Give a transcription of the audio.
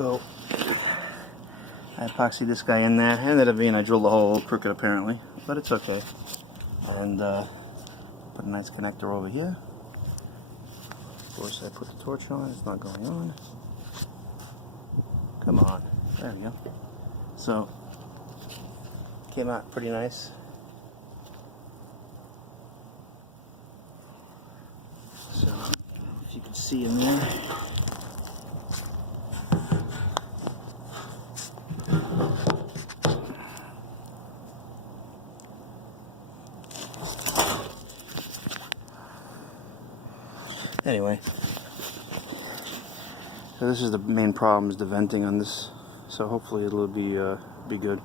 So I epoxied this guy in there. Ended up being I drilled the hole crooked apparently, but it's okay. And put a nice connector over here. Of course, I put the torch on. It's not going on. Come on. There we go. So came out pretty nice. So I don't know if you can see in there. Anyway, so this is the main problem, is the venting on this. So hopefully it'll be good.